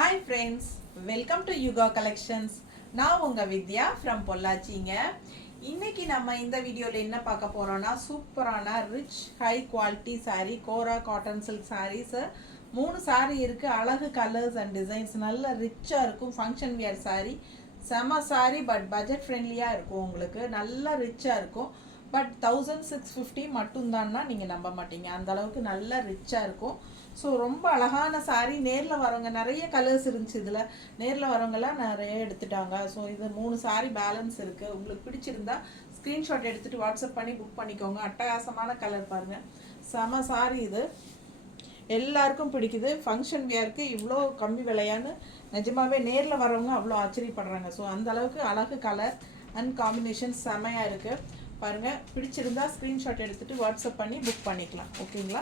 Hi friends, welcome to Yuga Collections. நான் உங்க வித்யா from பொள்ளாச்சிங்க. இன்னைக்கு நம்ம இந்த வீடியோல என்ன பார்க்க போறோம்னா சூப்பரான ரிச் ஹை குவாலிட்டி saree கோரா காட்டன் சில்க் sarees. 3 saree இருக்கு. அழகு கலர்ஸ் அண்ட் டிசைன்ஸ் நல்ல ரிச்சா இருக்கும். Function wear saree. செம saree பட் பட்ஜெட் ஃப்ரெண்ட்லியா இருக்கும். உங்களுக்கு நல்ல ரிச்சா இருக்கும். பட் 1650 மட்டும்தான்னா நீங்கள் நம்ப மாட்டீங்க. அந்த அளவுக்கு நல்ல ரிச்சாக இருக்கும். ஸோ ரொம்ப அழகான saree. நேரில் வரவங்க நிறைய கலர்ஸ் இருந்துச்சு. இதில் நேரில் வரவங்கெல்லாம் நிறைய எடுத்துட்டாங்க. ஸோ இது 3 saree பேலன்ஸ் இருக்குது. உங்களுக்கு பிடிச்சிருந்தா ஸ்க்ரீன்ஷாட் எடுத்துகிட்டு வாட்ஸ்அப் பண்ணி புக் பண்ணிக்கோங்க. அட்டகாசமான கலர் பாருங்கள். செம saree இது எல்லாருக்கும் பிடிக்குது. ஃபங்க்ஷன் வியருக்கு இவ்வளோ கம்மி விலையான்னு நிஜமாவே நேரில் வரவங்க அவ்வளோ ஆச்சரியப்படுறாங்க. ஸோ அந்த அளவுக்கு அழகு கலர் அண்ட் காம்பினேஷன் செமையாக இருக்குது. பாருங்கள், பிடிச்சிருந்தா ஸ்க்ரீன்ஷாட் எடுத்துகிட்டு வாட்ஸ்அப் பண்ணி புக் பண்ணிக்கலாம். ஓகேங்களா?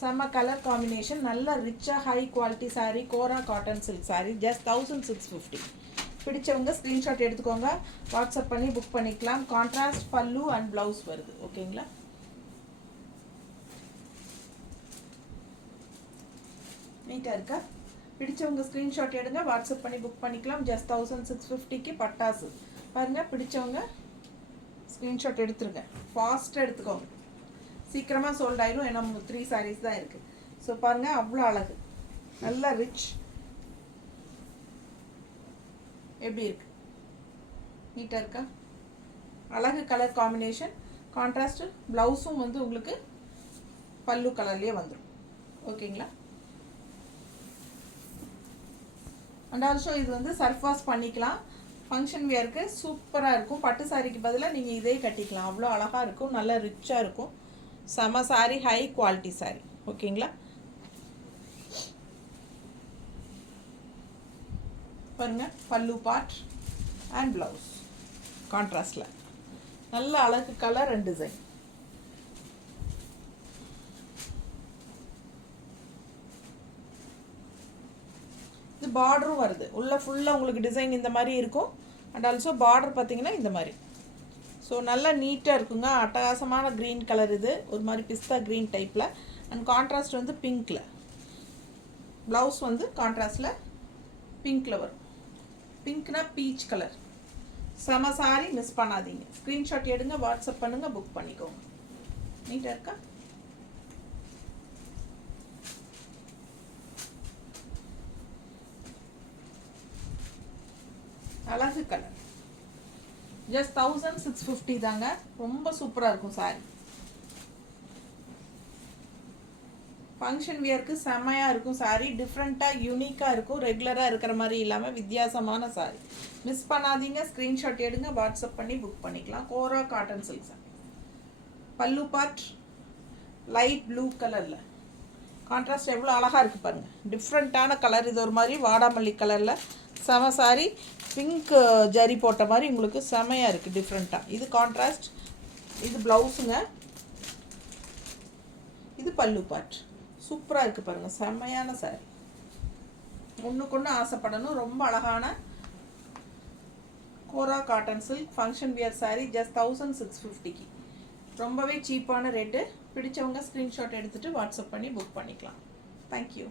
செம்ம கலர் காம்பினேஷன், நல்ல ரிச்சாக ஹை குவாலிட்டி saree கோரா காட்டன் சில்க் saree ஜஸ்ட் 1650. பிடிச்சவங்க ஸ்க்ரீன்ஷாட் எடுத்துக்கோங்க, வாட்ஸ்அப் பண்ணி புக் பண்ணிக்கலாம். கான்ட்ராஸ்ட் பல்லு அண்ட் ப்ளவுஸ் வருது. ஓகேங்களா? நீட்டாக இருக்கா? பிடிச்சவங்க ஸ்க்ரீன்ஷாட் எடுங்க, வாட்ஸ்அப் பண்ணி புக் பண்ணிக்கலாம். ஜஸ்ட் 1650க்கு பட்டாசு. பாருங்கள், பிடிச்சவங்க ஸ்க்ரீன்ஷாட் எடுத்துருங்க. ஃபாஸ்ட்டாக எடுத்துக்கோங்க, சீக்கிரமாக சோல்ட் ஆயிடும். ஏன்னா 3 sarees தான் இருக்குது. ஸோ பாருங்கள், அவ்வளோ அழகு, நல்லா ரிச். எப்படி இருக்கு? நீட்டாக இருக்கா? அழகு கலர் காம்பினேஷன். கான்ட்ராஸ்ட்டு ப்ளவுஸும் வந்து உங்களுக்கு பல்லு கலர்லேயே வந்துடும். ஓகேங்களா? அண்ட் ஆல்சோ இது வந்து சர்ஃபாஸ் பண்ணிக்கலாம். ஃபங்க்ஷன் வியருக்கு சூப்பராக இருக்கும். பட்டு சாரிக்கு பதிலாக நீங்கள் இதே கட்டிக்கலாம். அவ்வளோ அழகாக இருக்கும், நல்லா ரிச்சாக இருக்கும். செம சாரி, ஹை குவாலிட்டி சாரி. ஓகேங்களா? பாருங்கள், பல்லு பார்ட் அண்ட் ப்ளவுஸ் கான்ட்ராஸ்டில் நல்ல அழகு கலர் அண்ட் டிசைன். இது பார்டரும் வருது. உள்ள ஃபுல்லாக உங்களுக்கு டிசைன் இந்த மாதிரி இருக்கும். அண்ட் ஆல்சோ பார்டர் பார்த்தீங்கன்னா இந்த மாதிரி. ஸோ நல்லா நீட்டாக இருக்குங்க. அட்டகாசமான க்ரீன் கலர். இது ஒரு மாதிரி பிஸ்தா க்ரீன் டைப்பில். அண்ட் கான்ட்ராஸ்ட் வந்து பிங்க்கில். ப்ளவுஸ் வந்து கான்ட்ராஸ்டில் பிங்க்கில் வரும். பிங்க்னா பீச் கலர். செம சாரி, மிஸ் பண்ணாதீங்க. ஸ்க்ரீன்ஷாட் எடுங்க, வாட்ஸ்அப் பண்ணுங்கள், புக் பண்ணிக்கோங்க. நீட்டாக இருக்கா? அழகு கலர். ஜஸ்ட் 1650 தாங்க. ரொம்ப சூப்பராக இருக்கும் சாரி. ஃபங்க்ஷன் வியருக்கு செம்மையாக இருக்கும் சாரி. டிஃப்ரெண்ட்டாக யூனிக்காக இருக்கும். ரெகுலராக இருக்கிற மாதிரி இல்லாமல் வித்தியாசமான சாரி. மிஸ் பண்ணாதீங்க. ஸ்க்ரீன்ஷாட் எடுங்க, வாட்ஸ்அப் பண்ணி புக் பண்ணிக்கலாம். கோரா காட்டன் சில்க் சாரி. பல்லு பார்ட் லைட் ப்ளூ கலரில். கான்ட்ராஸ்ட் எவ்வளோ அழகாக இருக்குது பாருங்கள். டிஃப்ரெண்ட்டான கலர். இது ஒரு மாதிரி வாடாமல்லி கலரில் செம சாரி. பிங்க் ஜரி போட்ட மாதிரி உங்களுக்கு செமையாக இருக்குது, டிஃப்ரெண்ட்டாக. இது கான்ட்ராஸ்ட். இது ப்ளவுஸுங்க. இது பல்லு பார்ட். சூப்பராக இருக்குது பாருங்கள். செம்மையான சாரி. ஒன்றுக்கு ஆசைப்படணும். ரொம்ப அழகான kora cotton silk function wear sari just 1650க்கு. ரொம்பவே சீப்பான ரேட்டு. பிடிச்சவங்க ஸ்க்ரீன்ஷாட் எடுத்துகிட்டு வாட்ஸ்அப் பண்ணி புக் பண்ணிக்கலாம். தேங்க்யூ.